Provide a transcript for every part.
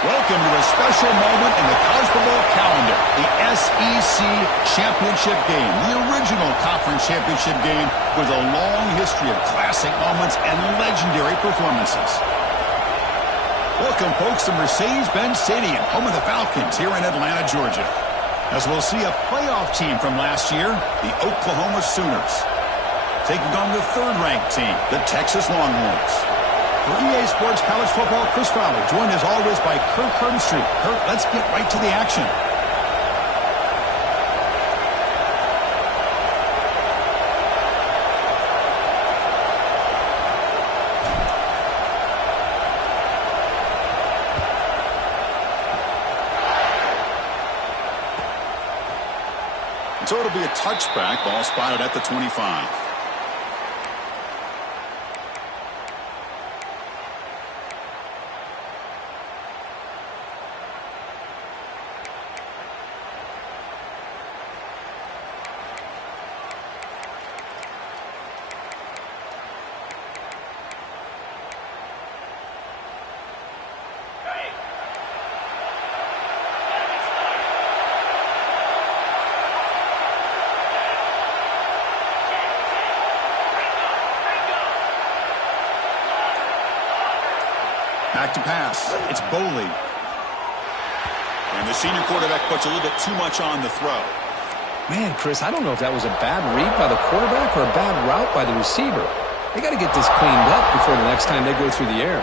Welcome to a special moment in the college football calendar, the SEC Championship Game, the original conference championship game with a long history of classic moments and legendary performances. Welcome, folks, to Mercedes-Benz Stadium, home of the Falcons here in Atlanta, Georgia. As we'll see a playoff team from last year, the Oklahoma Sooners, taking on the third-ranked team, the Texas Longhorns. For EA Sports College Football, Chris Fowler, joined as always by Kirk Herbstreit. Kirk, let's get right to the action. So it'll be a touchback, ball spotted at the 25. Back to pass. It's Boley. And the senior quarterback puts a little bit too much on the throw. Man, Chris, I don't know if that was a bad read by the quarterback or a bad route by the receiver. They got to get this cleaned up before the next time they go through the air.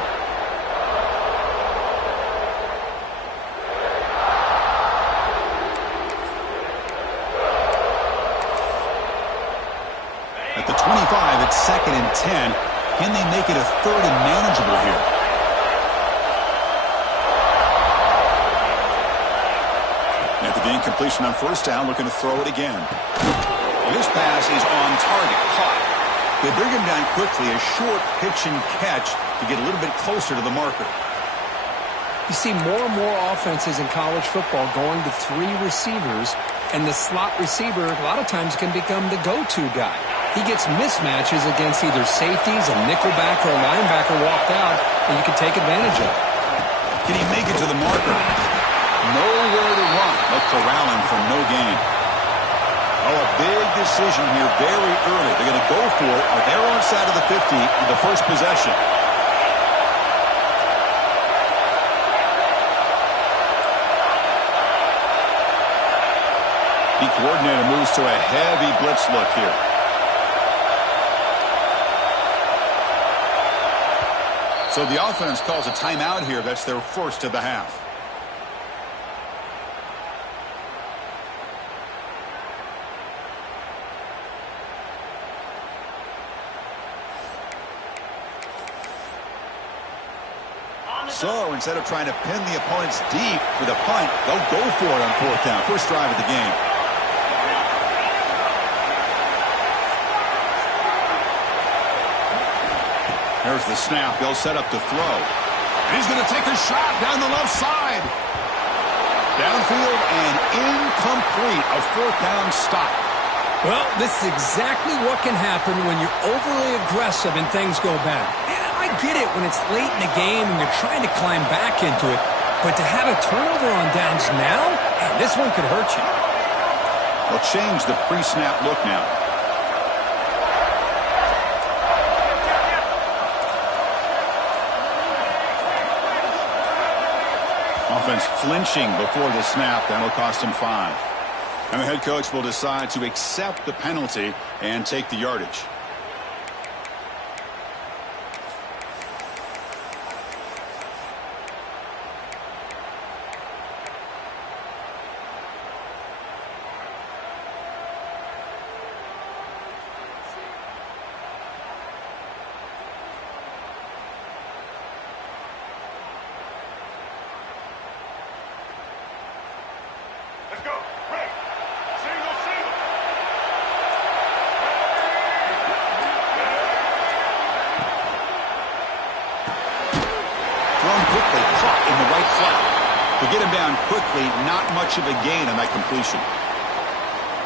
At the 25, it's 2nd and 10. Can they make it a 3rd and manageable here? After the incompletion on 1st down, looking to throw it again. This pass is on target, caught. They bring him down quickly, a short pitch and catch to get a little bit closer to the marker. You see more and more offenses in college football going to 3 receivers, and the slot receiver a lot of times can become the go-to guy. He gets mismatches against either safeties, a nickelback, or a linebacker walked out, and you can take advantage of it. Can he make it to the marker? Nowhere to run. They'll corral him for no gain. Oh, a big decision here very early. They're going to go for it on their own side of the 50 in the first possession. The coordinator moves to a heavy blitz look here. So the offense calls a timeout here. That's their first of the half. So instead of trying to pin the opponents deep with a punt, they'll go for it on 4th down. First drive of the game. There's the snap. They'll set up to throw. And he's going to take a shot down the left side. Downfield and incomplete. A 4th down stop. Well, this is exactly what can happen when you're overly aggressive and things go bad. I get it when it's late in the game and you're trying to climb back into it, but to have a turnover on downs now, man, this one could hurt you. They'll change the pre-snap look now. Offense flinching before the snap. That'll cost him 5. And the head coach will decide to accept the penalty and take the yardage. Quickly caught in the right flat. To get him down quickly, not much of a gain on that completion.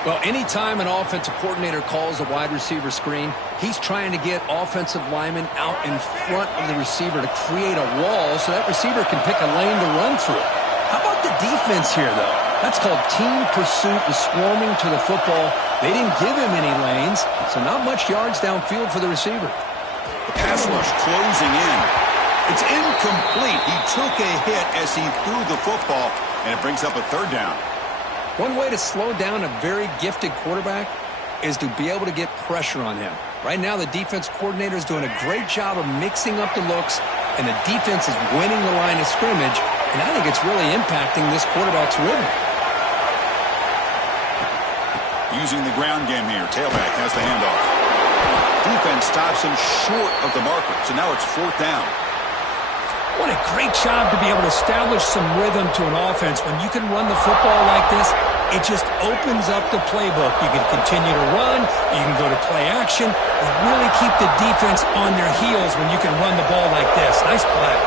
Well, anytime an offensive coordinator calls a wide receiver screen, he's trying to get offensive linemen out in front of the receiver to create a wall so that receiver can pick a lane to run through. How about the defense here, though? That's called team pursuit and swarming to the football. They didn't give him any lanes, so not much yards downfield for the receiver. The pass rush closing in. It's incomplete. He took a hit as he threw the football, and it brings up a third down. One way to slow down a very gifted quarterback is to be able to get pressure on him. Right now, the defense coordinator is doing a great job of mixing up the looks, and the defense is winning the line of scrimmage, and I think it's really impacting this quarterback's rhythm. Using the ground game here. Tailback has the handoff. Defense stops him short of the marker, so now it's fourth down. What a great job to be able to establish some rhythm to an offense. When you can run the football like this, it just opens up the playbook. You can continue to run. You can go to play action. You really keep the defense on their heels when you can run the ball like this. Nice play.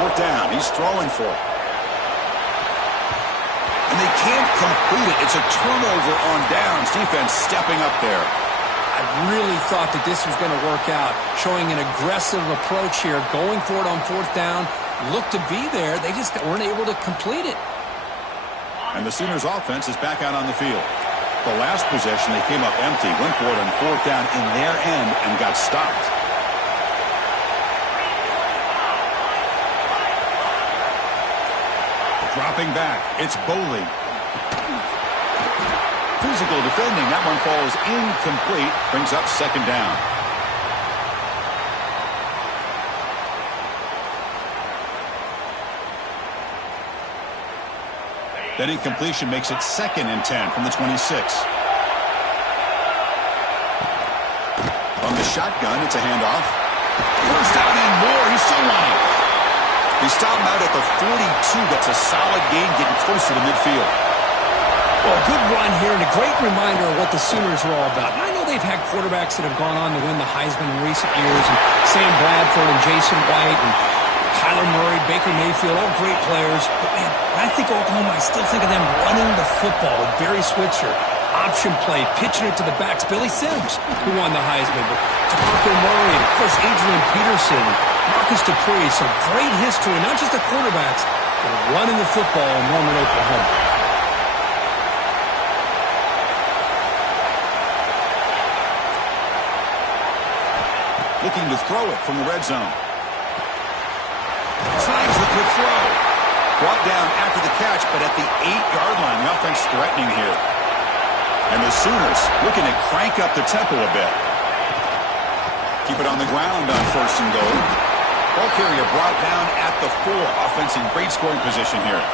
Fourth down. He's throwing for it. And they can't complete it. It's a turnover on downs. Defense stepping up there. I really thought that this was going to work out, showing an aggressive approach here, going for it on fourth down. Looked to be there. They just weren't able to complete it. And the Sooners offense is back out on the field. The last possession, they came up empty, went for it on fourth down in their end and got stopped. Dropping back, it's Boley. Physical defending, that one falls incomplete, brings up second down. That incompletion makes it 2nd and 10 from the 26. On the shotgun, it's a handoff. First down and more, he's still on it. He stopped him out at the 42. That's a solid gain, getting closer to midfield. Well, good run here and a great reminder of what the Sooners are all about. And I know they've had quarterbacks that have gone on to win the Heisman in recent years, and Sam Bradford and Jason White and Kyler Murray, Baker Mayfield, all great players. But, man, when I think of Oklahoma, I still think of them running the football with Barry Switzer. Option play, pitching it to the backs. Billy Sims, who won the Heisman. But DeMarco Murray, and of course, Adrian Peterson, Marcus Dupree. So great history, not just the quarterbacks, but running the football in Norman, Oklahoma. Looking to throw it from the red zone. Slides the good throw. Brought down after the catch, but at the 8-yard line, the offense threatening here. And the Sooners looking to crank up the tempo a bit. Keep it on the ground on 1st and goal. Ball carrier brought down at the 4. Offense in great scoring position here.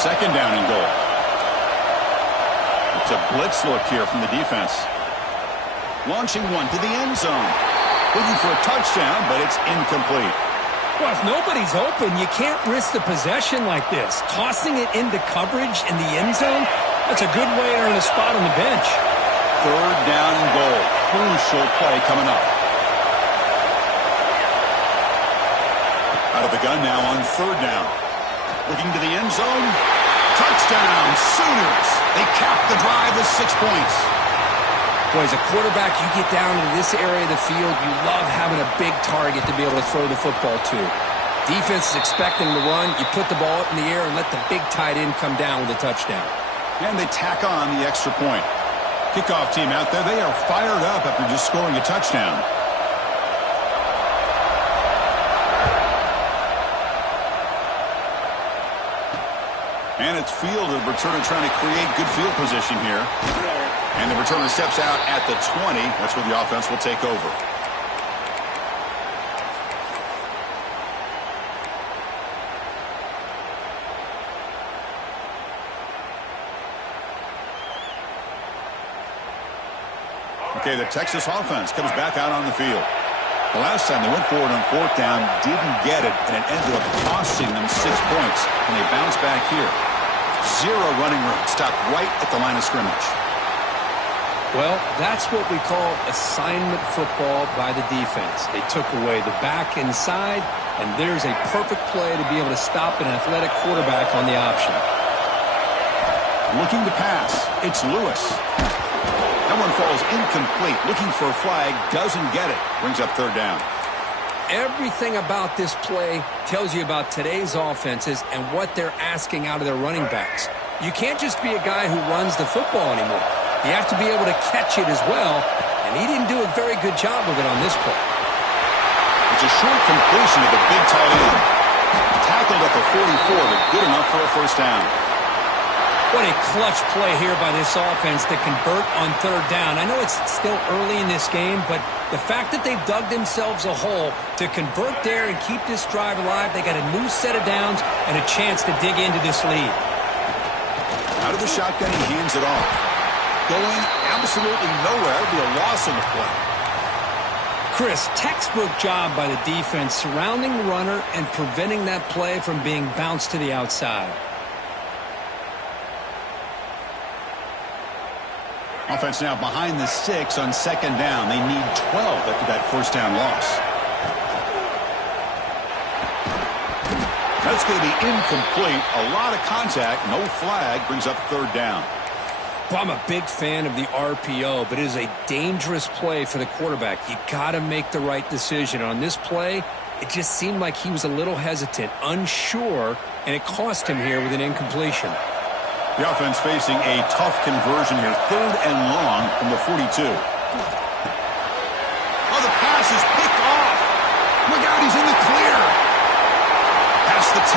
2nd down and goal. It's a blitz look here from the defense. Launching one to the end zone. Looking for a touchdown, but it's incomplete. Well, if nobody's open, you can't risk the possession like this. Tossing it into coverage in the end zone, that's a good way to earn a spot on the bench. 3rd down and goal. Crucial play coming up. Out of the gun now on 3rd down. Looking to the end zone. Touchdown, Sooners. They cap the drive with 6 points. Boy, as a quarterback, you get down into this area of the field, you love having a big target to be able to throw the football to. Defense is expecting to run. You put the ball up in the air and let the big tight end come down with a touchdown. And they tack on the extra point. Kickoff team out there, they are fired up after just scoring a touchdown. And it's field, the returner trying to create good field position here. And the returner steps out at the 20. That's where the offense will take over. Okay, the Texas offense comes back out on the field. The last time they went forward on 4th down, didn't get it, and it ended up costing them 6 points. And they bounce back here. 0 running room. Stopped right at the line of scrimmage. Well, that's what we call assignment football by the defense. They took away the back inside, and there's a perfect play to be able to stop an athletic quarterback on the option. Looking to pass. It's Lewis. That one falls incomplete. Looking for a flag. Doesn't get it. Brings up third down. Everything about this play tells you about today's offenses and what they're asking out of their running backs. You can't just be a guy who runs the football anymore. You have to be able to catch it as well, and he didn't do a very good job of it on this play. It's a short completion of the big tight end. Tackled at the 44, but good enough for a first down. What a clutch play here by this offense to convert on third down. I know it's still early in this game, but the fact that they've dug themselves a hole to convert there and keep this drive alive, they got a new set of downs and a chance to dig into this lead. Out of the shotgun, he hands it off. Going absolutely nowhere. It'll be a loss on the play. Chris, textbook job by the defense surrounding the runner and preventing that play from being bounced to the outside. Offense now behind the 6 on second down. They need 12 after that first down loss. That's going to be incomplete. A lot of contact. No flag. Brings up third down. Well, I'm a big fan of the RPO, but it is a dangerous play for the quarterback. You got to make the right decision. On this play, it just seemed like he was a little hesitant, unsure, and it cost him here with an incompletion. The offense facing a tough conversion here. Third and long from the 42. Oh, the pass is picked off. Look out, he's in the clear. Past the 10.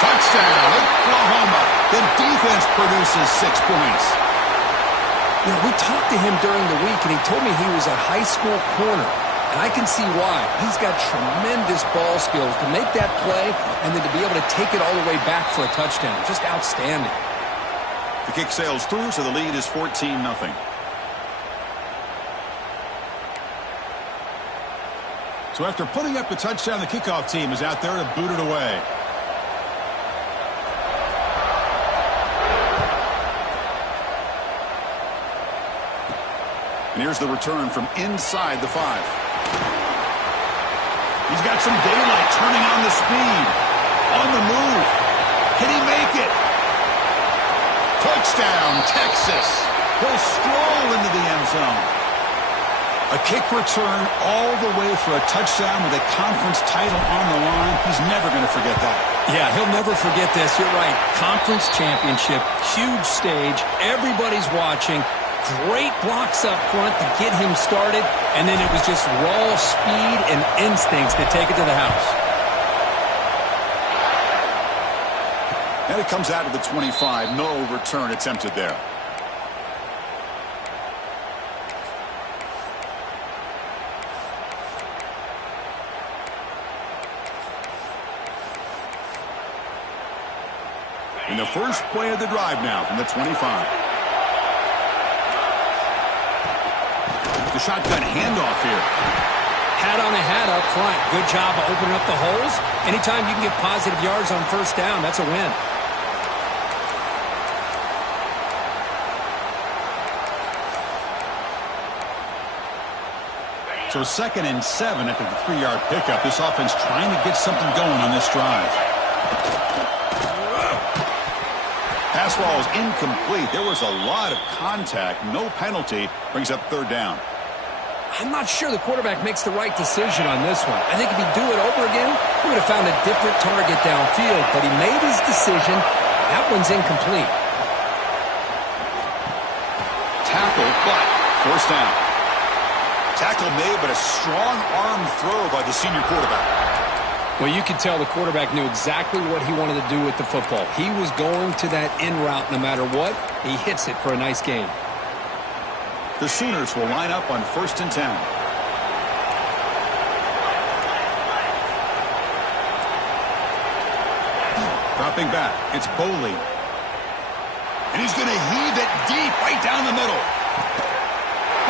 Touchdown, Oklahoma. The defense produces 6 points. You know, we talked to him during the week, and he told me he was a high school corner. And I can see why. He's got tremendous ball skills to make that play and then to be able to take it all the way back for a touchdown. Just outstanding. The kick sails through, so the lead is 14-0. So after putting up the touchdown, the kickoff team is out there to boot it away. And here's the return from inside the 5. He's got some daylight, turning on the speed. On the move. Can he make it? Touchdown, Texas. He'll stroll into the end zone. A kick return all the way for a touchdown with a conference title on the line. He's never going to forget that. Yeah, he'll never forget this. You're right. Conference championship, huge stage. Everybody's watching. Great blocks up front to get him started, and then it was just raw speed and instincts to take it to the house. And it comes out of the 25. No return attempted there. In the first play of the drive now from the 25. The shotgun handoff here. Hat on a hat up front. Good job of opening up the holes. Anytime you can get positive yards on first down, that's a win. So 2nd and 7 after the 3-yard pickup. This offense trying to get something going on this drive. Pass ball is incomplete. There was a lot of contact. No penalty. Brings up third down. I'm not sure the quarterback makes the right decision on this one. I think if he'd do it over again, he would have found a different target downfield, but he made his decision. That one's incomplete. Tackle, but first down. Tackle made, but a strong arm throw by the senior quarterback. Well, you could tell the quarterback knew exactly what he wanted to do with the football. He was going to that in route no matter what. He hits it for a nice gain. The Sooners will line up on 1st and 10. Dropping back, it's Boley. And he's going to heave it deep right down the middle.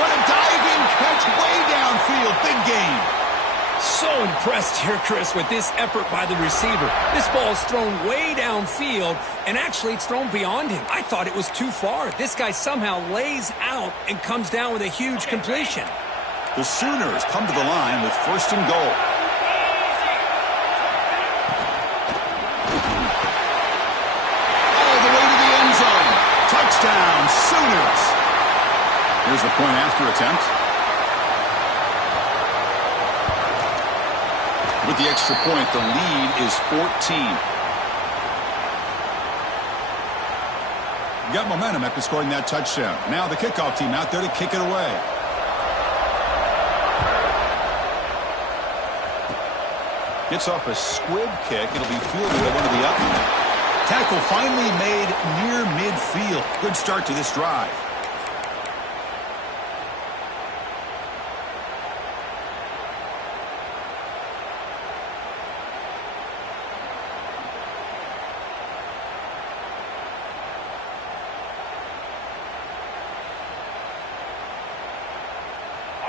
What a diving catch way downfield. Big gain. So impressed here, Chris, with this effort by the receiver. This ball is thrown way downfield, and actually it's thrown beyond him. I thought it was too far. This guy somehow lays out and comes down with a huge completion. The Sooners come to the line with 1st and goal. All the way to the end zone. Touchdown, Sooners. Here's the point after attempt. With the extra point, the lead is 14. Got momentum after scoring that touchdown. Now the kickoff team out there to kick it away. Gets off a squib kick. It'll be fielded at one of the up. Tackle finally made near midfield. Good start to this drive.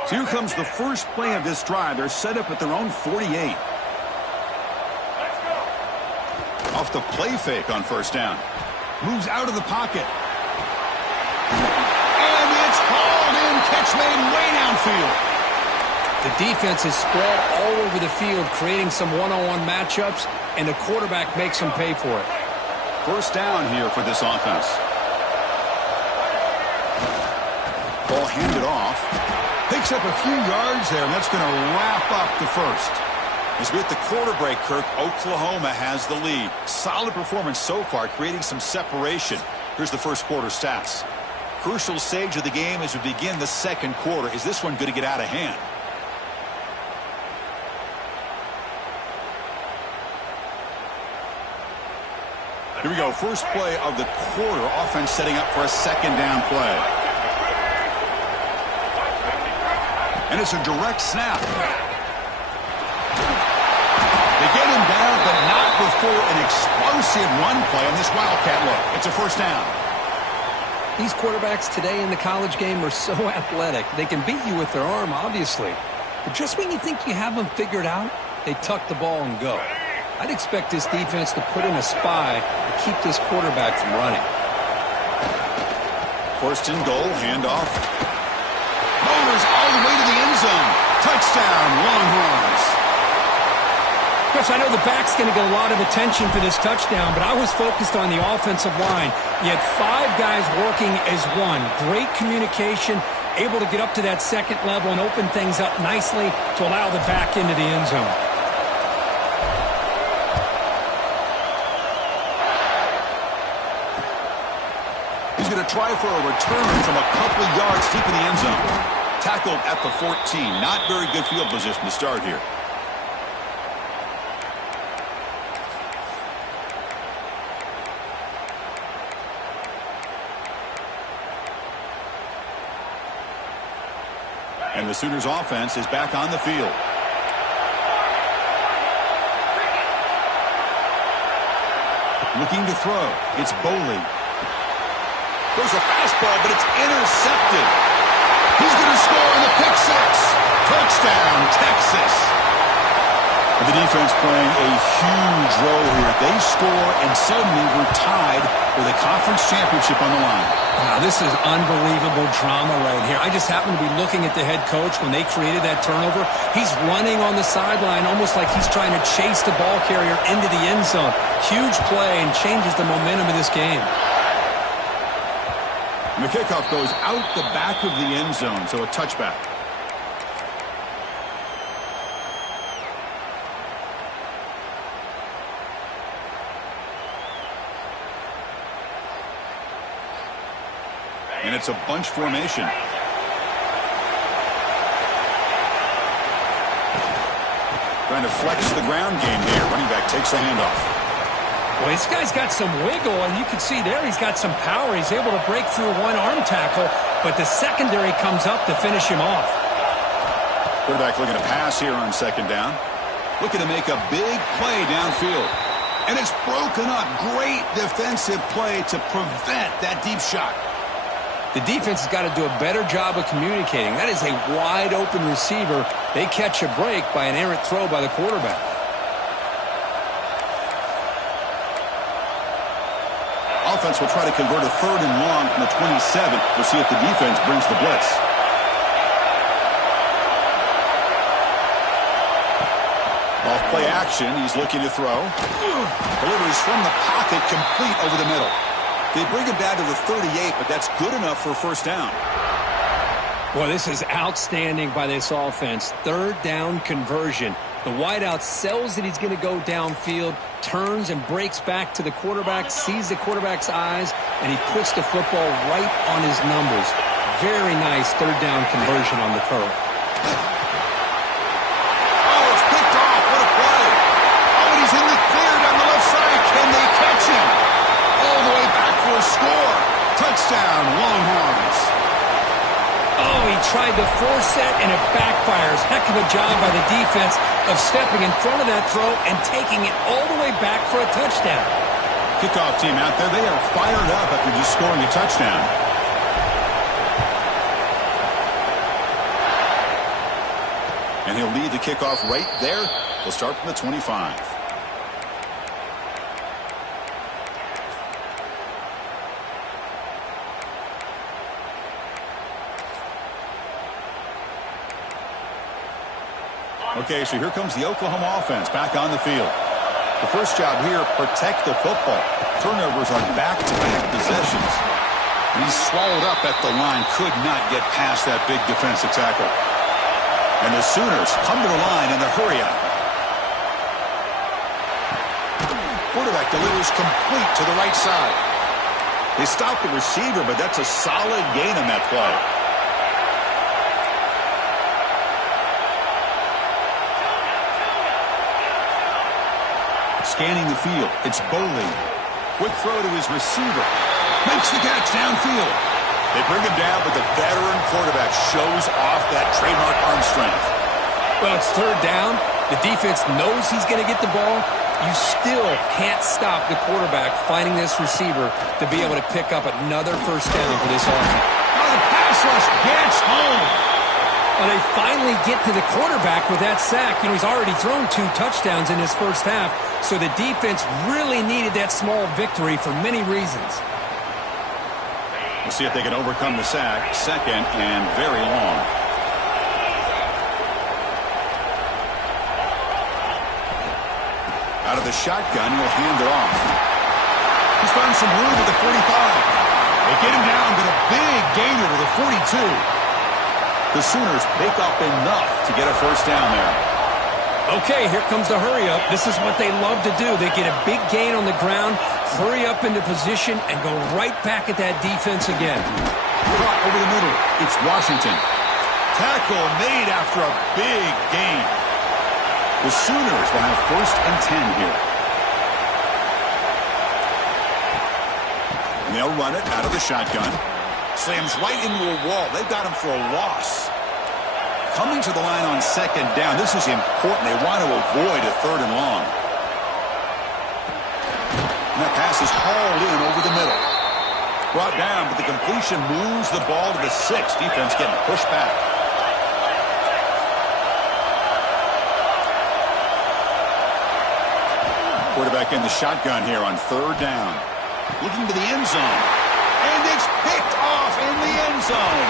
So here comes the first play of this drive. They're set up at their own 48. Off the play fake on 1st down. Moves out of the pocket. And it's hauled in. Catch made way downfield. The defense is spread all over the field, creating some one-on-one matchups, and the quarterback makes them pay for it. 1st down here for this offense. Ball handed off. Picks up a few yards there, and that's going to wrap up the first. As we hit the quarter break, Kirk, Oklahoma has the lead. Solid performance so far, creating some separation. Here's the first quarter stats. Crucial stage of the game as we begin the second quarter. Is this one going to get out of hand? Here we go. First play of the quarter. Offense setting up for a 2nd down play. And it's a direct snap. They get him down, but not before an explosive run play on this Wildcat look. It's a 1st down. These quarterbacks today in the college game are so athletic. They can beat you with their arm, obviously. But just when you think you have them figured out, they tuck the ball and go. I'd expect this defense to put in a spy to keep this quarterback from running. 1st and goal, handoff. Motors all the way to the end zone. Touchdown, Longhorns. Chris, I know the back's going to get a lot of attention for this touchdown, but I was focused on the offensive line. You had 5 guys working as one. Great communication, able to get up to that 2nd level and open things up nicely to allow the back into the end zone. He's going to try for a return from a couple of yards deep in the end zone. Tackled at the 14. Not very good field position to start here. And the Sooners offense is back on the field. Looking to throw. It's Boley. There's a fastball, but it's intercepted. He's going to score on the pick 6. Touchdown, Texas. And the defense playing a huge role here. They score, and suddenly we're tied with a conference championship on the line. Wow, this is unbelievable drama right here. I just happened to be looking at the head coach when they created that turnover. He's running on the sideline almost like he's trying to chase the ball carrier into the end zone. Huge play and changes the momentum of this game. And the kickoff goes out the back of the end zone, so a touchback. And it's a bunch formation. Trying to flex the ground game here. Running back takes the handoff. Well, this guy's got some wiggle, and you can see there he's got some power. He's able to break through one arm tackle, but the secondary comes up to finish him off. Quarterback looking to pass here on 2nd down. Looking to make a big play downfield. And it's broken up. Great defensive play to prevent that deep shot. The defense has got to do a better job of communicating. That is a wide-open receiver. They catch a break by an errant throw by the quarterback. Offense will try to convert a 3rd and long from the 27. We'll see if the defense brings the blitz. Off play action, he's looking to throw. Delivers from the pocket, complete over the middle. They bring him down to the 38, but that's good enough for a first down. Boy, this is outstanding by this offense. 3rd down conversion. The wideout sells that he's going to go downfield, turns and breaks back to the quarterback, sees the quarterback's eyes, and he puts the football right on his numbers. Very nice 3rd down conversion on the curl. Oh, it's picked off. What a play. Oh, and he's in the clear down the left side. Can they catch him? All the way back for a score. Touchdown, Longhorns. Oh, he tried to force that, and it backfires. Heck of a job by the defense of stepping in front of that throw and taking it all the way back for a touchdown. Kickoff team out there, they are fired up after just scoring a touchdown. And he'll lead the kickoff right there. He'll start from the 25. Okay, so here comes the Oklahoma offense back on the field. The first job here, protect the football. Turnovers on back-to-back possessions. He's swallowed up at the line, could not get past that big defensive tackle. And the Sooners come to the line in the hurry-up. Quarterback delivers complete to the right side. They stop the receiver, but that's a solid gain on that play. Scanning the field, it's Boley. Quick throw to his receiver. Makes the catch downfield. They bring him down, but the veteran quarterback shows off that trademark arm strength. Well, it's 3rd down. The defense knows he's going to get the ball. You still can't stop the quarterback finding this receiver to be able to pick up another first down for this offense. Oh, the pass rush gets home. Well, they finally get to the quarterback with that sack. You know, he's already thrown 2 touchdowns in his first half, so the defense really needed that small victory for many reasons. We'll see if they can overcome the sack. 2nd and very long. Out of the shotgun, he'll hand it off. He's found some room at the 45. They get him down to the big gainer to the 42. The Sooners pick up enough to get a first down there. Okay, here comes the hurry-up. This is what they love to do. They get a big gain on the ground, hurry up into position, and go right back at that defense again. Caught over the middle. It's Washington. Tackle made after a big gain. The Sooners will have 1st and 10 here. And they'll run it out of the shotgun. Slams right into a wall. They've got him for a loss. Coming to the line on 2nd down. This is important. They want to avoid a 3rd and long. And that pass is hauled in over the middle. Brought down, but the completion moves the ball to the 6. Defense getting pushed back. Quarterback in the shotgun here on 3rd down. Looking to the end zone. And it's picked off in the end zone.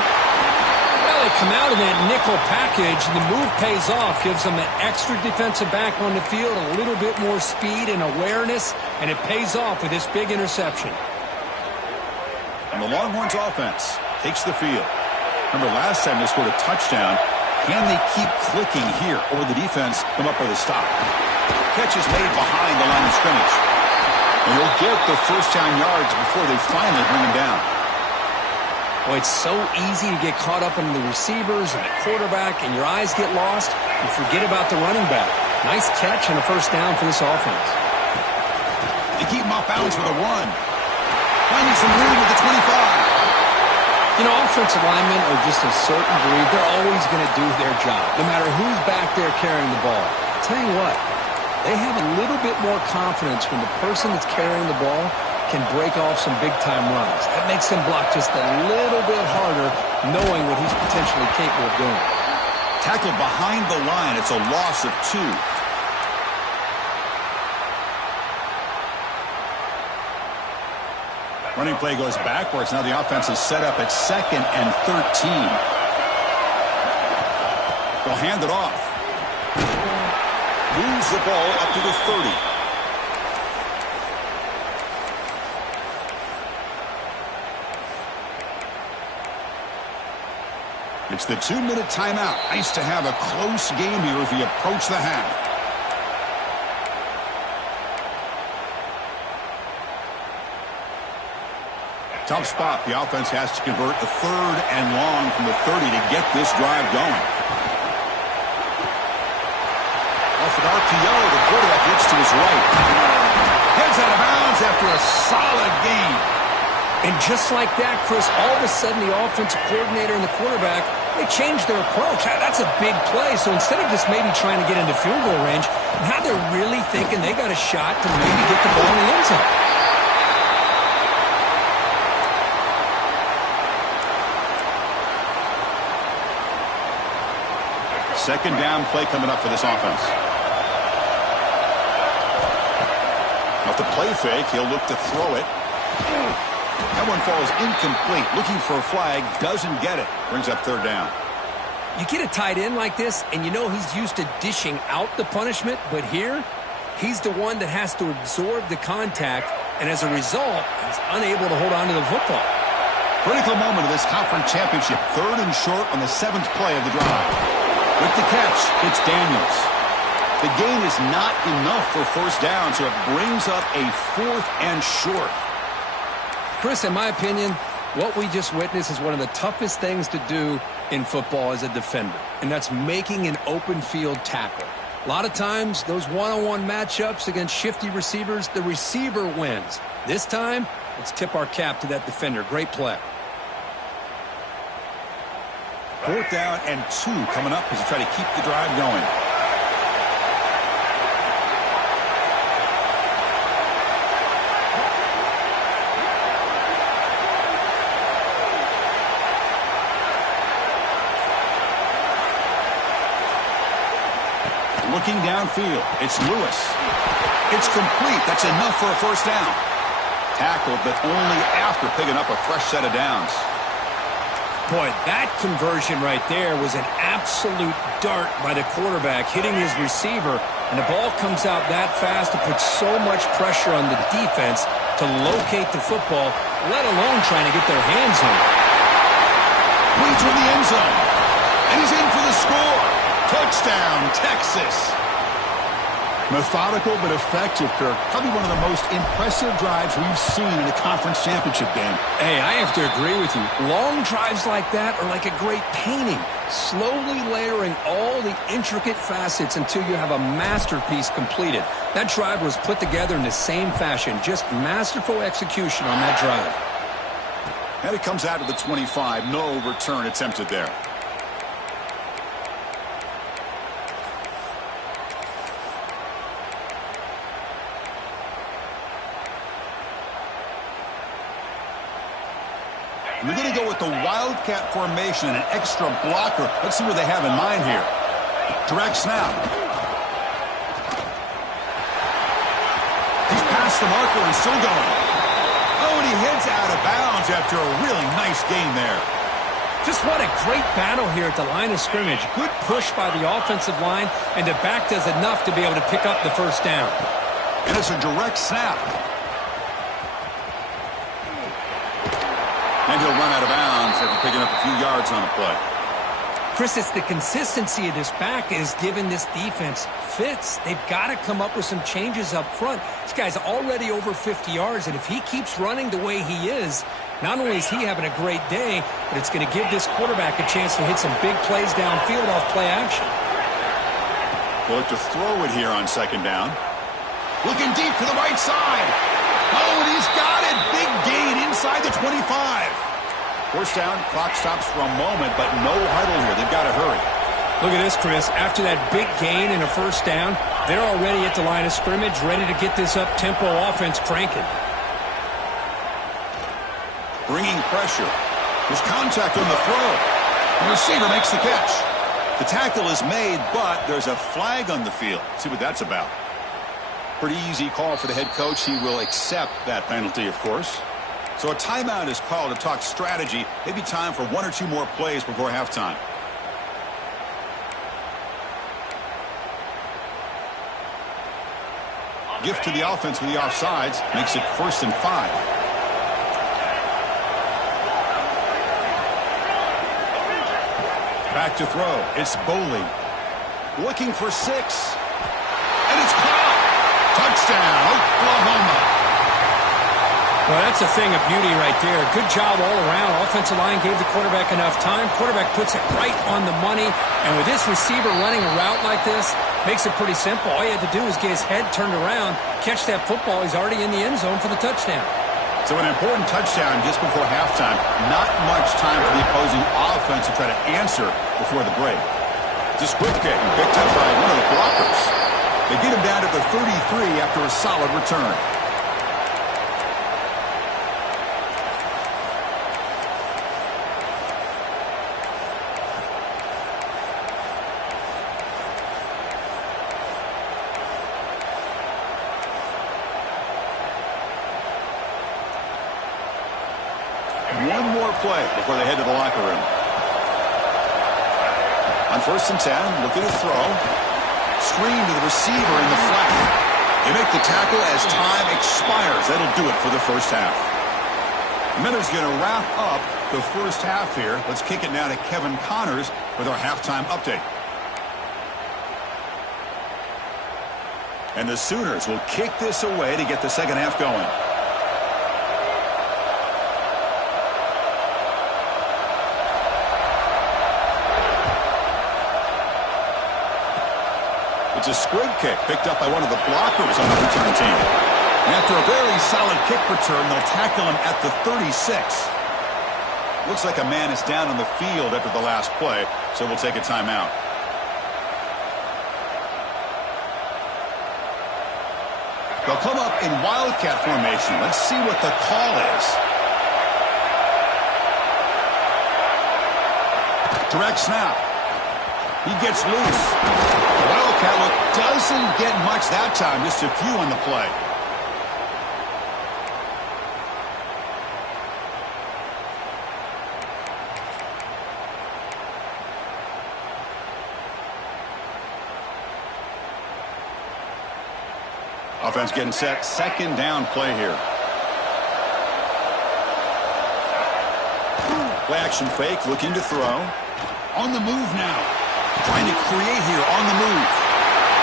Well, they come out of that nickel package, and the move pays off. Gives them an extra defensive back on the field, a little bit more speed and awareness, and it pays off with this big interception. And the Longhorns offense takes the field. Remember, last time they scored a touchdown. Can they keep clicking here, or the defense come up with a stop? Catch is made behind the line of scrimmage. And they'll get the first down yards before they finally bring him down. Well, it's so easy to get caught up in the receivers and the quarterback, and your eyes get lost. You forget about the running back. Nice catch and a first down for this offense. They keep him off bounds with a run. Finding some room at the 25. You know, offensive linemen are just a certain breed. They're always going to do their job, no matter who's back there carrying the ball. I'll tell you what, they have a little bit more confidence when the person that's carrying the ball can break off some big-time runs. That makes him block just a little bit harder, knowing what he's potentially capable of doing. Tackled behind the line. It's a loss of 2. Running play goes backwards. Now the offense is set up at 2nd and 13. They'll hand it off. Moves the ball up to the 30. It's the 2-minute timeout. Nice to have a close game here as we approach the half. Tough spot. The offense has to convert a 3rd and long from the 30 to get this drive going. Off an RPO, the quarterback gets to his right. Heads out of bounds after a solid gain. And just like that, Chris, all of a sudden the offensive coordinator and the quarterback, they changed their approach. That's a big play. So instead of just maybe trying to get into field goal range, now they're really thinking they got a shot to maybe get the ball in the end zone. Second down play coming up for this offense. Off the play fake, he'll look to throw it. That one falls incomplete. Looking for a flag, doesn't get it. Brings up 3rd down. You get a tight end like this, and you know he's used to dishing out the punishment, but here, he's the one that has to absorb the contact, and as a result, he's unable to hold on to the football. Critical moment of this conference championship. 3rd and short on the 7th play of the drive. With the catch, it's Daniels. The gain is not enough for 1st down, so it brings up a 4th and short. Chris, in my opinion, what we just witnessed is one of the toughest things to do in football as a defender, and that's making an open field tackle. A lot of times, those one-on-one matchups against shifty receivers, the receiver wins. This time, let's tip our cap to that defender. Great play. 4th down and 2 coming up as they try to keep the drive going. Looking downfield, it's Lewis. It's complete. That's enough for a 1st down. Tackled, but only after picking up a fresh set of downs. Boy, that conversion right there was an absolute dart by the quarterback hitting his receiver, and the ball comes out that fast to put so much pressure on the defense to locate the football, let alone trying to get their hands on it. Leads from the end zone, and he's in for the score. Touchdown, Texas. Methodical but effective, Kirk. Probably one of the most impressive drives we've seen in the conference championship game. Hey, I have to agree with you. Long drives like that are like a great painting, slowly layering all the intricate facets until you have a masterpiece completed. That drive was put together in the same fashion, just masterful execution on that drive. And it comes out to the 25. No return attempted there. We're going to go with the Wildcat formation and an extra blocker. Let's see what they have in mind here. Direct snap. He's past the marker and still going. Oh, and he heads out of bounds after a really nice gain there. Just what a great battle here at the line of scrimmage. Good push by the offensive line, and the back does enough to be able to pick up the 1st down. And it's a direct snap. And he'll run out of bounds after picking up a few yards on the play. Chris, it's the consistency of this back is giving this defense fits. They've got to come up with some changes up front. This guy's already over 50 yards, and if he keeps running the way he is, not only is he having a great day, but it's going to give this quarterback a chance to hit some big plays downfield off play action. They'll look to throw it here on 2nd down. Looking deep to the right side. Oh, and he's got it. Big gain inside the 25. 1st down, clock stops for a moment, but no huddle here. They've got to hurry. Look at this, Chris. After that big gain and a 1st down, they're already at the line of scrimmage, ready to get this up-tempo offense cranking. bringing pressure. There's contact on the throw. The receiver makes the catch. The tackle is made, but there's a flag on the field. See what that's about. Pretty easy call for the head coach. He will accept that penalty, of course. So a timeout is called to talk strategy. Maybe time for one or two more plays before halftime. Gift to the offense with the offsides makes it 1st and 5. Back to throw. It's Boley. Looking for 6. And it's caught. Touchdown, Oklahoma. Well, that's a thing of beauty right there. Good job all around. Offensive line gave the quarterback enough time. Quarterback puts it right on the money. And with this receiver running a route like this, makes it pretty simple. All you had to do is get his head turned around, catch that football. He's already in the end zone for the touchdown. So an important touchdown just before halftime. Not much time for the opposing offense to try to answer before the break. It's a squib kick picked up by one of the blockers. They get him down to the 33 after a solid return. One more play before they head to the locker room. On 1st and 10, looking to throw. Screen to the receiver in the flat. They make the tackle as time expires. That'll do it for the first half. Miller's going to wrap up the first half here. Let's kick it now to Kevin Connors with our halftime update. And the Sooners will kick this away to get the second half going. It's a squib kick picked up by one of the blockers on the return team. And after a very solid kick return, they'll tackle him at the 36. Looks like a man is down on the field after the last play, so we'll take a timeout. They'll come up in wildcat formation. Let's see what the call is. Direct snap. He gets loose. The wildcat look doesn't get much that time, just a few on the play. Offense getting set. Second down play here. Play action fake, looking to throw. On the move now. Trying to create here on the move.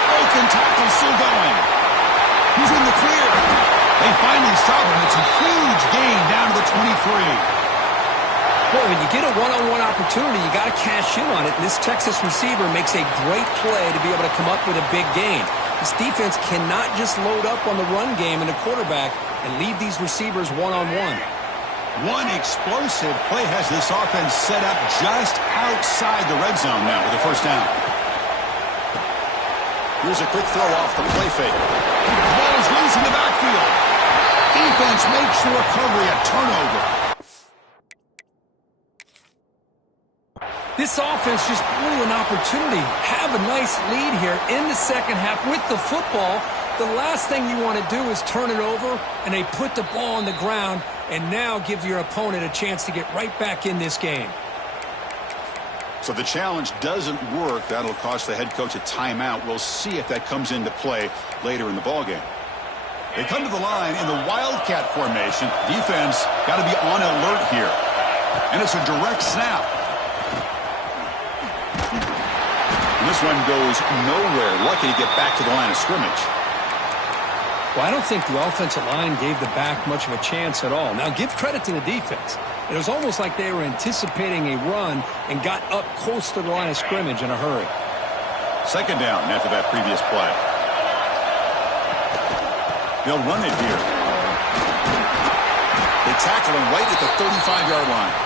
Broken tackle still going. He's in the clear. They finally stop him. It's a huge gain down to the 23. Boy, when you get a one-on-one opportunity, you got to cash in on it. And this Texas receiver makes a great play to be able to come up with a big gain. This defense cannot just load up on the run game and the quarterback and leave these receivers one-on-one. One explosive play has this offense set up just outside the red zone now with the first down. Here's a quick throw off the play fake. The ball is loose in the backfield. Defense makes the recovery a turnover. This offense just blew an opportunity. Have a nice lead here in the second half with the football. The last thing you want to do is turn it over, and they put the ball on the ground and now give your opponent a chance to get right back in this game. So the challenge doesn't work. That'll cost the head coach a timeout. We'll see if that comes into play later in the ballgame. They come to the line in the wildcat formation. Defense got to be on alert here. And it's a direct snap. And this one goes nowhere. Lucky to get back to the line of scrimmage. Well, I don't think the offensive line gave the back much of a chance at all. Now, give credit to the defense. It was almost like they were anticipating a run and got up close to the line of scrimmage in a hurry. Second down after that previous play. They'll run it here. They tackle him right at the 35-yard line.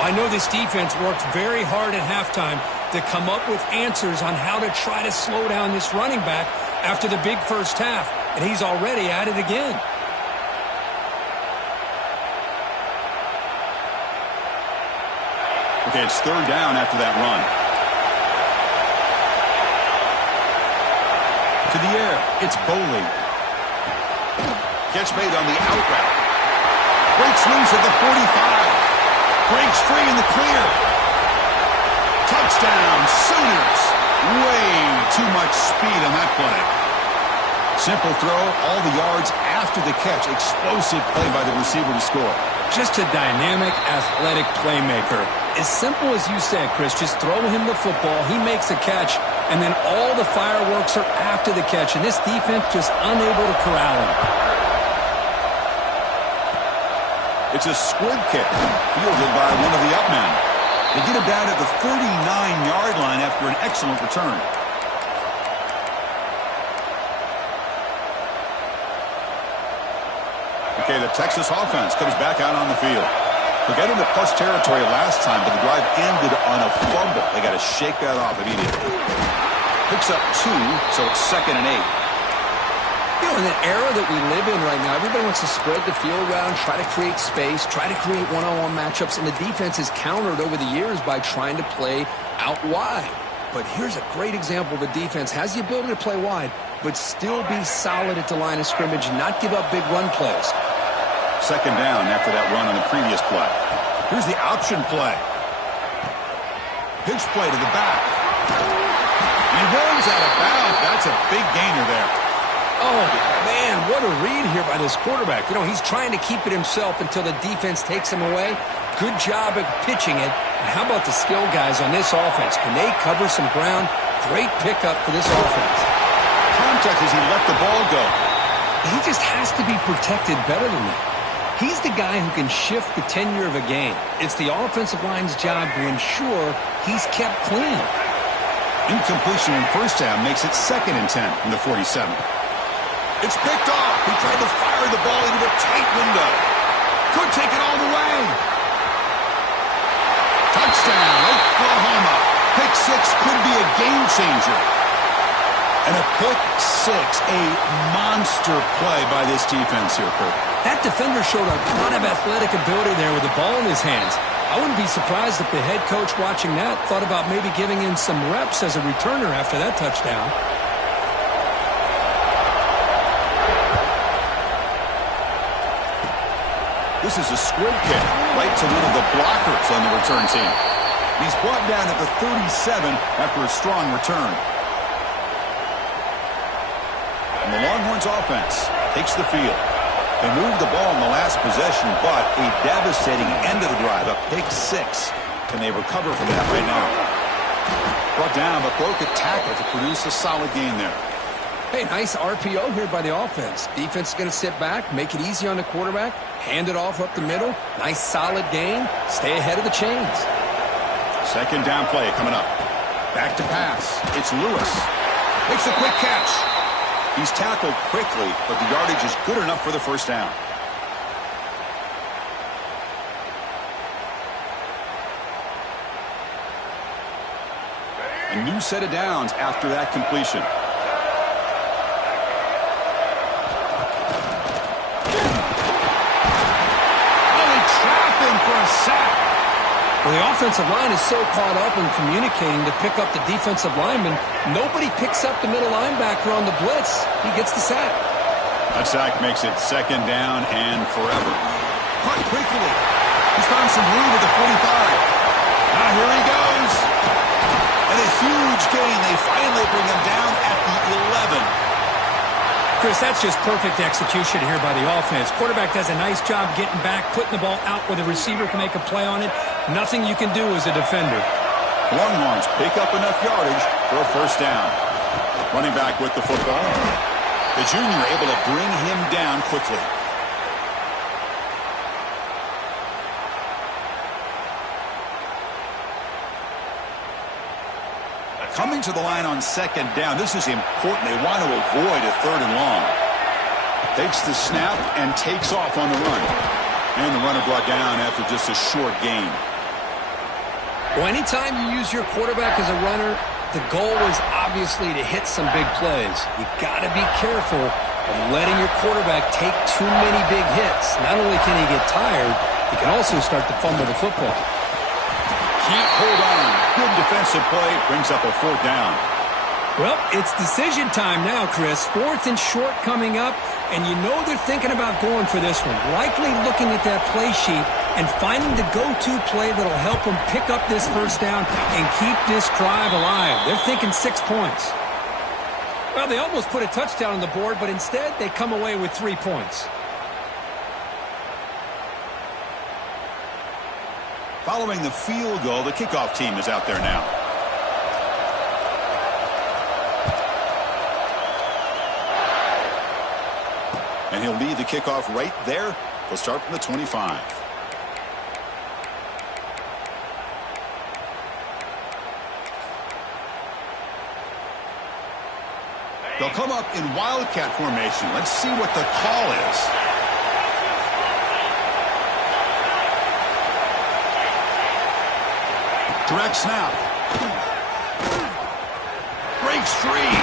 Well, I know this defense worked very hard at halftime to come up with answers on how to try to slow down this running back after the big first half, and he's already at it again. Okay, it's third down after that run. To the air, it's Boley. Catch made on the out route. Breaks loose at the 45. Breaks free in the clear. Touchdown, Sooners. Way too much speed on that play. Simple throw, all the yards after the catch. Explosive play by the receiver to score. Just a dynamic, athletic playmaker. As simple as you said, Chris, just throw him the football, he makes a catch, and then all the fireworks are after the catch, and this defense just unable to corral him. It's a squib kick, fielded by one of the up men. They get it down at the 39-yard line after an excellent return. Okay, the Texas offense comes back out on the field. They got into plus territory last time, but the drive ended on a fumble. They got to shake that off immediately. Picks up 2, so it's 2nd and 8. You know, in the era that we live in right now, everybody wants to spread the field around, try to create space, try to create one-on-one matchups, and the defense has countered over the years by trying to play out wide. But here's a great example. The defense has the ability to play wide, but still be solid at the line of scrimmage, not give up big run plays. 2nd down after that run on the previous play. Here's the option play. Pitch play to the back. He runs out of bounds. That's a big gainer there. Oh, man, what a read here by this quarterback. You know, he's trying to keep it himself until the defense takes him away. Good job at pitching it. And how about the skill guys on this offense? Can they cover some ground? Great pickup for this offense. Contact as he let the ball go. He just has to be protected better than that. He's the guy who can shift the tenure of a game. It's the offensive line's job to ensure he's kept clean. Incompletion in first down makes it 2nd and 10 from the 47. It's picked off. He tried to fire the ball into a tight window. Could take it all the way. Touchdown, Oklahoma. Pick 6 could be a game changer. And a pick 6, a monster play by this defense here, Kurt. That defender showed a ton of athletic ability there with the ball in his hands. I wouldn't be surprised if the head coach watching that thought about maybe giving him some reps as a returner after that touchdown. This is a squib kick right to one of the blockers on the return team. He's brought down at the 37 after a strong return. And the Longhorns offense takes the field. They moved the ball in the last possession, but a devastating end of the drive, a pick 6. Can they recover from that right now? Brought down, but broke a tackle to produce a solid gain there. Hey, nice RPO here by the offense. Defense is going to sit back, make it easy on the quarterback, hand it off up the middle. Nice solid gain. Stay ahead of the chains. 2nd down play coming up. Back to pass. It's Lewis. Makes a quick catch. He's tackled quickly, but the yardage is good enough for the first down. A new set of downs after that completion. Oh, they trap him for a sack. Well, the offensive line is so caught up in communicating to pick up the defensive lineman, nobody picks up the middle linebacker on the blitz. He gets the sack. That sack makes it 2nd down and forever. Caught quickly. He's found some room at the 45. Now here he goes. And a huge gain. They finally bring him down at the 11. Chris, that's just perfect execution here by the offense. Quarterback does a nice job getting back, putting the ball out where the receiver can make a play on it. Nothing you can do as a defender. Longhorns pick up enough yardage for a first down. Running back with the football. The junior able to bring him down quickly. Coming to the line on 2nd down. This is important. They want to avoid a 3rd and long. Takes the snap and takes off on the run. And the runner brought down after just a short gain. Well, anytime you use your quarterback as a runner, the goal is obviously to hit some big plays. You got to be careful of letting your quarterback take too many big hits. Not only can he get tired, he can also start to fumble the football. can't hold on. Good defensive play. Brings up a 4th down. Well, it's decision time now, Chris. 4th and short coming up, and you know they're thinking about going for this one. Likely looking at that play sheet and finding the go-to play that'll help them pick up this 1st down and keep this drive alive. They're thinking 6 points. Well, they almost put a touchdown on the board, but instead they come away with 3 points. Following the field goal, the kickoff team is out there now. And he'll lead the kickoff right there. They'll start from the 25. They'll come up in wildcat formation. Let's see what the call is. Direct snap. Breaks free.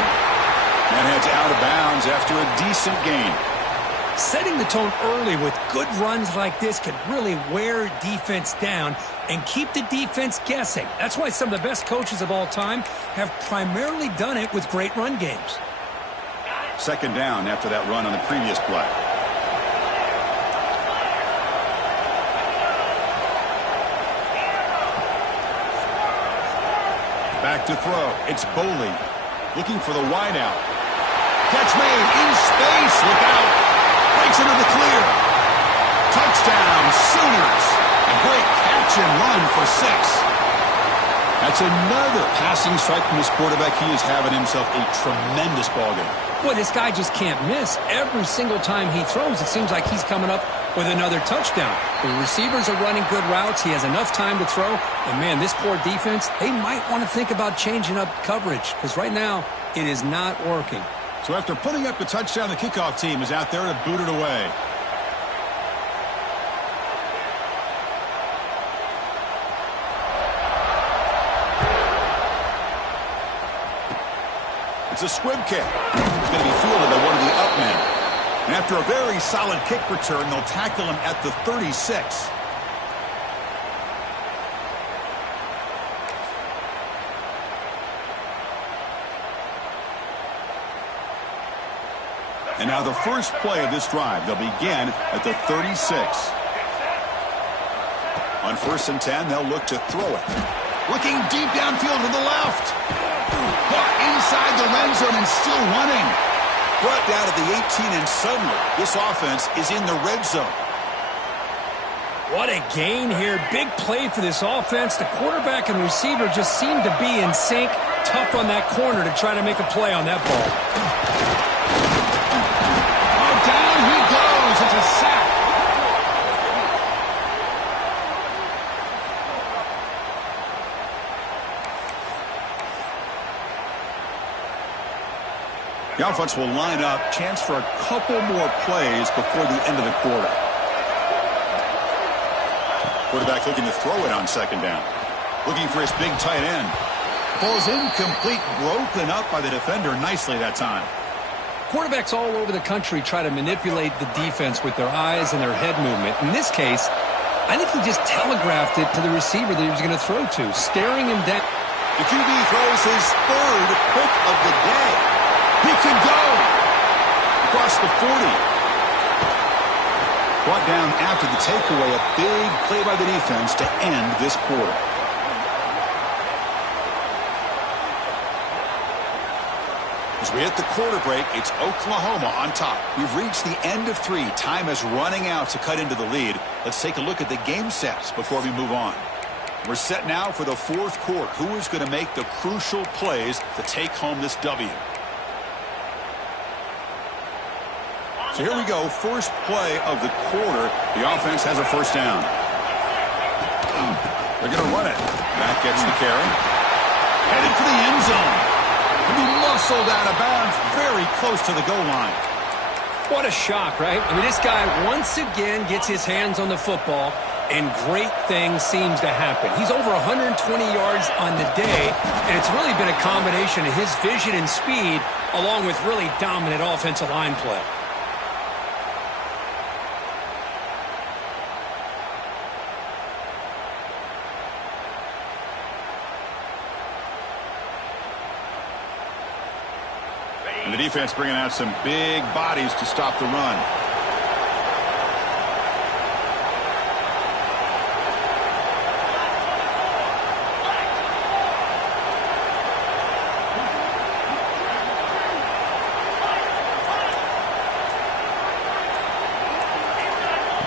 And heads out of bounds after a decent gain. Setting the tone early with good runs like this can really wear defense down and keep the defense guessing. That's why some of the best coaches of all time have primarily done it with great run games. 2nd down after that run on the previous play. Back to throw. It's Boley looking for the wideout. Catch made in space. Look out. Breaks into the clear. Touchdown, Sooners. A great catch and run for 6. That's another passing strike from this quarterback. He is having himself a tremendous ballgame. Boy, this guy just can't miss. Every single time he throws, it seems like he's coming up with another touchdown. The receivers are running good routes. He has enough time to throw. And, man, this poor defense, they might want to think about changing up coverage because right now it is not working. So after putting up the touchdown, the kickoff team is out there to boot it away. It's a squib kick. It's going to be fielded by one of the up men. And after a very solid kick return, they'll tackle him at the 36. And now the first play of this drive, they'll begin at the 36. On 1st and 10, they'll look to throw it. Looking deep downfield to the left. Caught inside the red zone and still running. Brought down at the 18, and suddenly this offense is in the red zone. What a gain here. Big play for this offense. The quarterback and receiver just seem to be in sync. Tough on that corner to try to make a play on that ball. Oh, down he goes. It's a sack. The offense will line up. Chance for a couple more plays before the end of the quarter. Quarterback looking to throw it on 2nd down. Looking for his big tight end. Ball's incomplete, broken up by the defender nicely that time. Quarterbacks all over the country try to manipulate the defense with their eyes and their head movement. In this case, I think he just telegraphed it to the receiver that he was going to throw to, staring him down. The QB throws his 3rd pick of the day. He can go across the 40. Brought down after the takeaway, a big play by the defense to end this quarter. As we hit the quarter break, it's Oklahoma on top. We've reached the end of 3. Time is running out to cut into the lead. Let's take a look at the game sets before we move on. We're set now for the 4th quarter. Who is going to make the crucial plays to take home this W? So here we go, first play of the quarter. The offense has a 1st down. They're going to run it. Back gets the carry. Headed for the end zone. He'll be muscled out of bounds, very close to the goal line. What a shock, right? I mean, this guy once again gets his hands on the football, and great things seems to happen. He's over 120 yards on the day, and it's really been a combination of his vision and speed along with really dominant offensive line play. defense bringing out some big bodies to stop the run.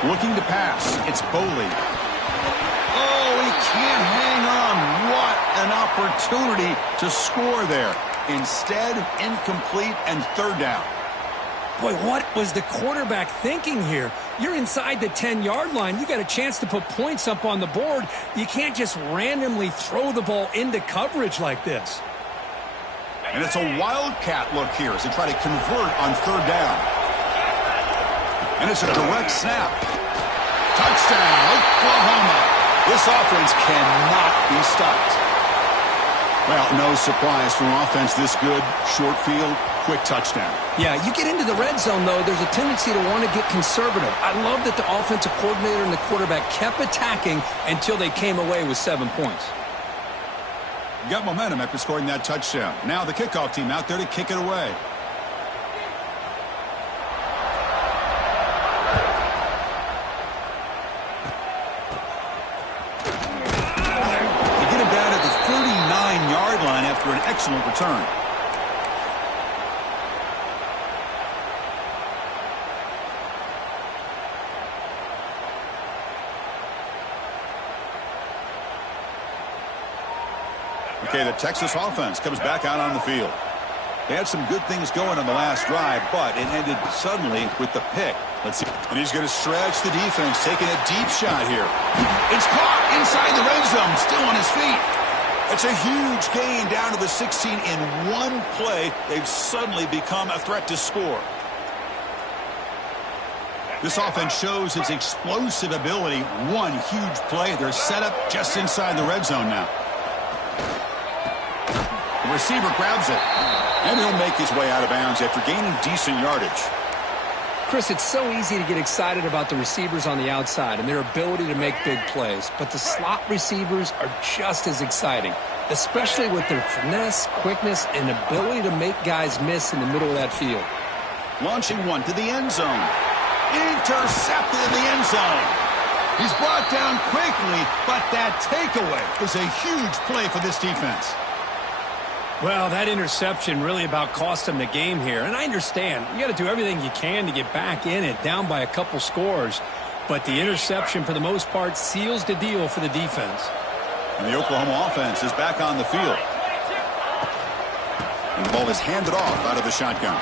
Looking to pass. It's Boley. Oh, he can't hang on. What an opportunity to score there. Instead, incomplete and third down. Boy, what was the quarterback thinking here? You're inside the 10-yard line. You got a chance to put points up on the board. You can't just randomly throw the ball into coverage like this. And it's a wildcat look here as they try to convert on third down. And it's a direct snap. Touchdown, Oklahoma. This offense cannot be stopped. Well, no surprise from offense this good. Short field, quick touchdown. Yeah, you get into the red zone, though, there's a tendency to want to get conservative. I love that the offensive coordinator and the quarterback kept attacking until they came away with 7 points. Got momentum after scoring that touchdown. Now the kickoff team out there to kick it away. After an excellent return. Okay, the Texas offense comes back out on the field. They had some good things going on the last drive, but it ended suddenly with the pick. Let's see. And he's going to stretch the defense, taking a deep shot here. It's caught inside the red zone, still on his feet. It's a huge gain down to the 16 in one play. They've suddenly become a threat to score. This offense shows its explosive ability. One huge play. They're set up just inside the red zone now. The receiver grabs it, and he'll make his way out of bounds after gaining decent yardage. Chris, it's so easy to get excited about the receivers on the outside and their ability to make big plays, but the slot receivers are just as exciting, especially with their finesse, quickness, and ability to make guys miss in the middle of that field. Launching one to the end zone. Intercepted in the end zone. He's brought down quickly, but that takeaway is a huge play for this defense. Well, that interception really about cost them the game here. And I understand. You got to do everything you can to get back in it, down by a couple scores. But the interception, for the most part, seals the deal for the defense. And the Oklahoma offense is back on the field. And the ball is handed off out of the shotgun.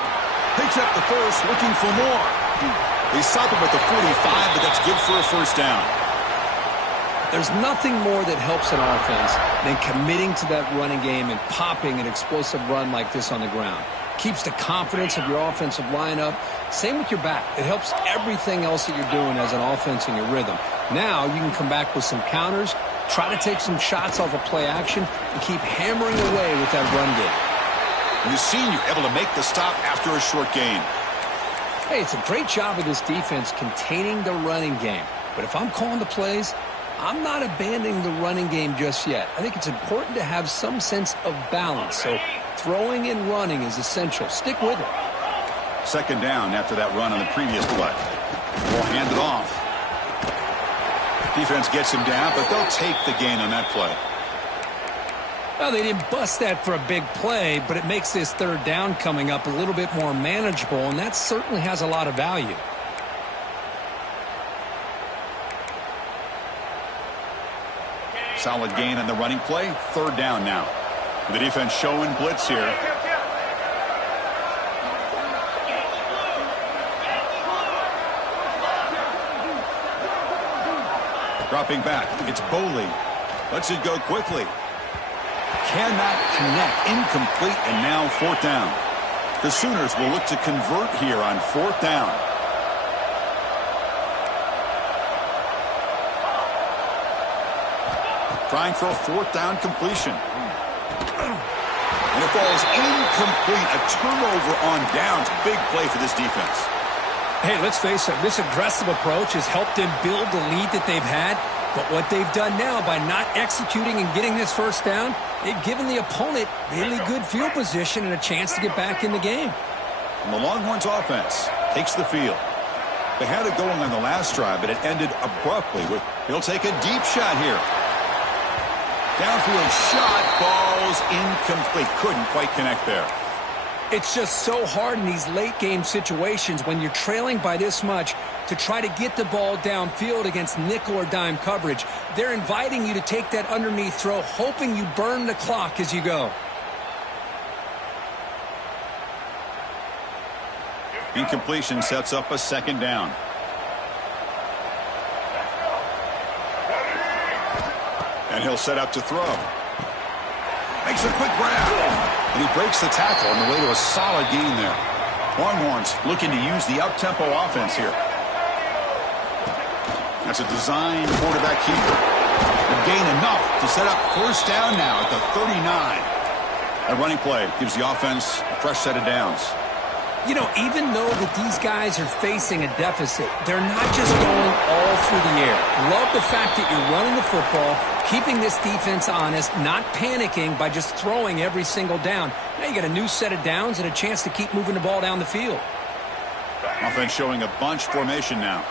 Picks up the first, looking for more. They stop him at the 45, but that's good for a first down. There's nothing more that helps an offense than committing to that running game and popping an explosive run like this on the ground. Keeps the confidence of your offensive lineup. Same with your back. It helps everything else that you're doing as an offense in your rhythm. Now you can come back with some counters, try to take some shots off of play action, and keep hammering away with that run game. You've seen you're able to make the stop after a short gain. Hey, it's a great job of this defense containing the running game. But if I'm calling the plays, I'm not abandoning the running game just yet. I think it's important to have some sense of balance. So throwing and running is essential. Stick with it. Second down after that run on the previous play. Ball handed off. Defense gets him down, but they'll take the gain on that play. Well, they didn't bust that for a big play, but it makes this third down coming up a little bit more manageable, and that certainly has a lot of value. Solid gain on the running play. Third down now. The defense showing blitz here. Dropping back. It's Boley. Lets it go quickly. Cannot connect. Incomplete, and now fourth down. The Sooners will look to convert here on fourth down. Trying for a fourth down completion. And it falls incomplete. A turnover on downs. Big play for this defense. Hey, let's face it, this aggressive approach has helped them build the lead that they've had. But what they've done now by not executing and getting this first down, they've given the opponent really good field position and a chance to get back in the game. And the Longhorns offense takes the field. They had it going on the last drive, but it ended abruptly. He'll take a deep shot here. Downfield shot falls incomplete. Couldn't quite connect there. It's just so hard in these late-game situations when you're trailing by this much to try to get the ball downfield against nickel or dime coverage. They're inviting you to take that underneath throw, hoping you burn the clock as you go. Incompletion sets up a second down. And he'll set up to throw. Makes a quick grab. And he breaks the tackle on the way to a solid gain there. Longhorns looking to use the up-tempo offense here. That's a design quarterback keeper. A gain enough to set up first down now at the 39. A running play gives the offense a fresh set of downs. You know, even though that these guys are facing a deficit, they're not just going all through the air. Love the fact that you're running the football, keeping this defense honest, not panicking by just throwing every single down. Now you got a new set of downs and a chance to keep moving the ball down the field. Offense showing a bunch formation now.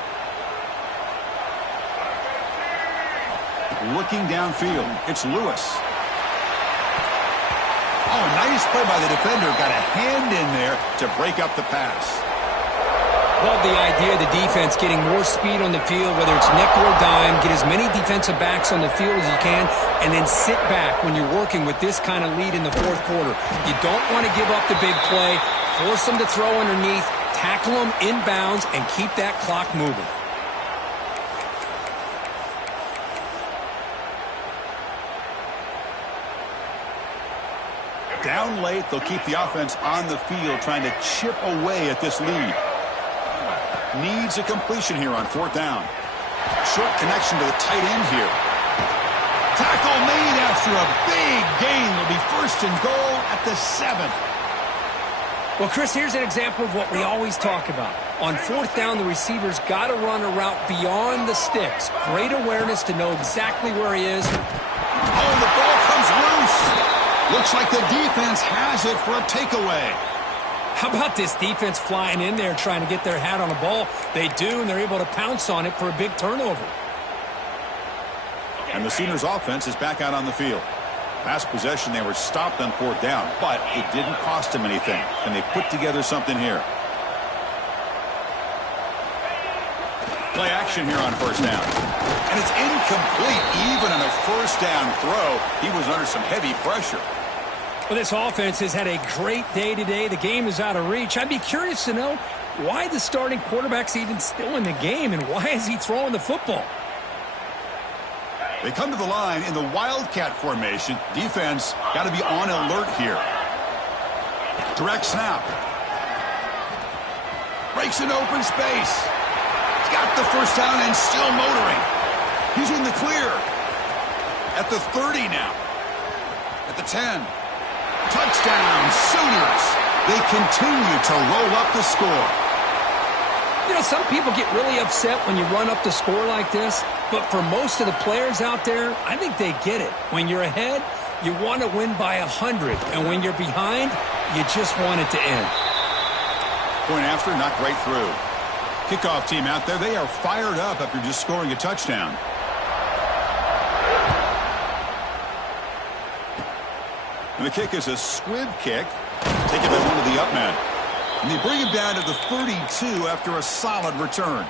Looking downfield, it's Lewis. Oh, nice play by the defender. Got a hand in there to break up the pass. Love the idea of the defense getting more speed on the field, whether it's nickel or dime, get as many defensive backs on the field as you can, and then sit back when you're working with this kind of lead in the fourth quarter. You don't want to give up the big play, force them to throw underneath, tackle them inbounds, and keep that clock moving. Down late, they'll keep the offense on the field trying to chip away at this lead. Needs a completion here on fourth down. Short connection to the tight end here. Tackle made after a big gain. Will be first and goal at the 7. Well, Chris, here's an example of what we always talk about. On fourth down, the receiver's got to run a route beyond the sticks. Great awareness to know exactly where he is. Oh, the ball comes loose. Looks like the defense has it for a takeaway. How about this defense flying in there trying to get their hat on the ball? They do, and they're able to pounce on it for a big turnover. And the Sooners offense is back out on the field. Last possession, they were stopped on fourth down, but it didn't cost them anything. And they put together something here. Play action here on first down. And it's incomplete. Even on a first down throw, he was under some heavy pressure. Well, this offense has had a great day today. The game is out of reach. I'd be curious to know why the starting quarterback's even still in the game and why is he throwing the football? They come to the line in the Wildcat formation. Defense got to be on alert here. Direct snap. Breaks an open space. Got the first down and still motoring. He's in the clear. At the 30 now. At the 10. Touchdown, Sooners. They continue to roll up the score. You know, some people get really upset when you run up the score like this, but for most of the players out there, I think they get it. When you're ahead, you want to win by 100, and when you're behind, you just want it to end. Point after, knocked right through. Kickoff team out there, they are fired up after just scoring a touchdown. And the kick is a squib kick, taken by one of the up men. And they bring him down to the 32 after a solid return.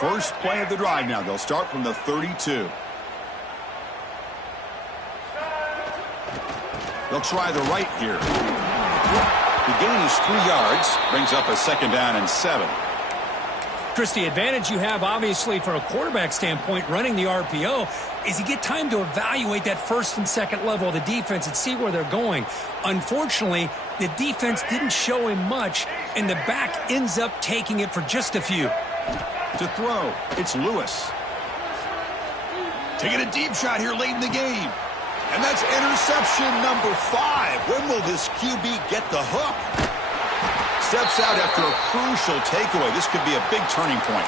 First play of the drive now. They'll start from the 32. They'll try the right here. The gain is 3 yards. Brings up a second down and 7. Chris, the advantage you have, obviously, from a quarterback standpoint, running the RPO, is you get time to evaluate that first and second level of the defense and see where they're going. Unfortunately, the defense didn't show him much, and the back ends up taking it for just a few. To throw, it's Lewis. Taking a deep shot here late in the game. And that's interception number 5. When will this QB get the hook? steps out after a crucial takeaway. This could be a big turning point.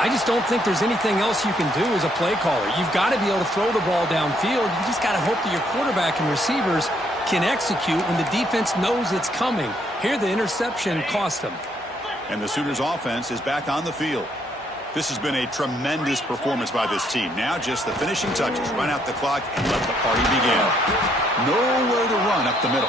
I just don't think there's anything else you can do as a play caller. You've got to be able to throw the ball downfield. You just got to hope that your quarterback and receivers can execute when the defense knows it's coming. Here, the interception cost them. And the Sooners offense is back on the field. This has been a tremendous performance by this team. Now just the finishing touches. Run out the clock and let the party begin. Nowhere to run up the middle.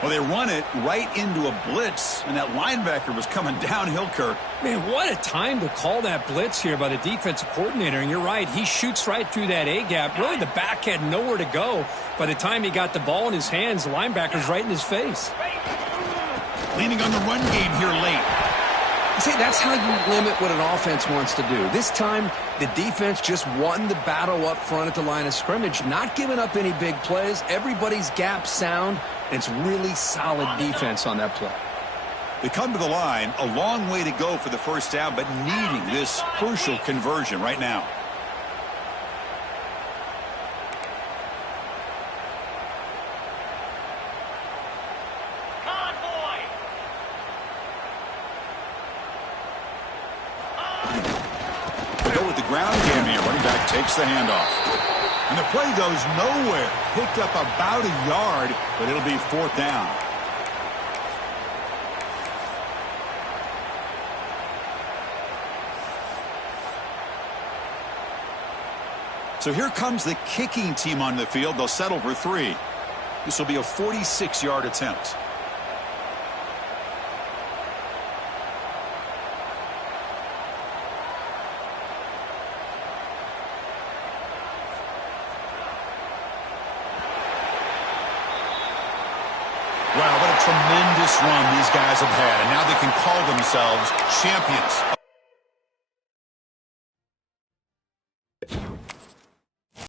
Well, they run it right into a blitz, and that linebacker was coming downhill, Kirk. Man, what a time to call that blitz here by the defensive coordinator. And you're right, he shoots right through that A-gap. Really, the back had nowhere to go. By the time he got the ball in his hands, the linebacker's right in his face. Leaning on the run game here late. See, that's how you limit what an offense wants to do. This time, the defense just won the battle up front at the line of scrimmage, not giving up any big plays. Everybody's gap sound, and it's really solid defense on that play. They come to the line, a long way to go for the first down, but needing this crucial conversion right now. Ground game here. Running back takes the handoff. And the play goes nowhere. Picked up about a yard, but it'll be fourth down. So here comes the kicking team on the field. They'll settle for 3. This will be a 46-yard attempt. Wow, what a tremendous run these guys have had. And now they can call themselves champions.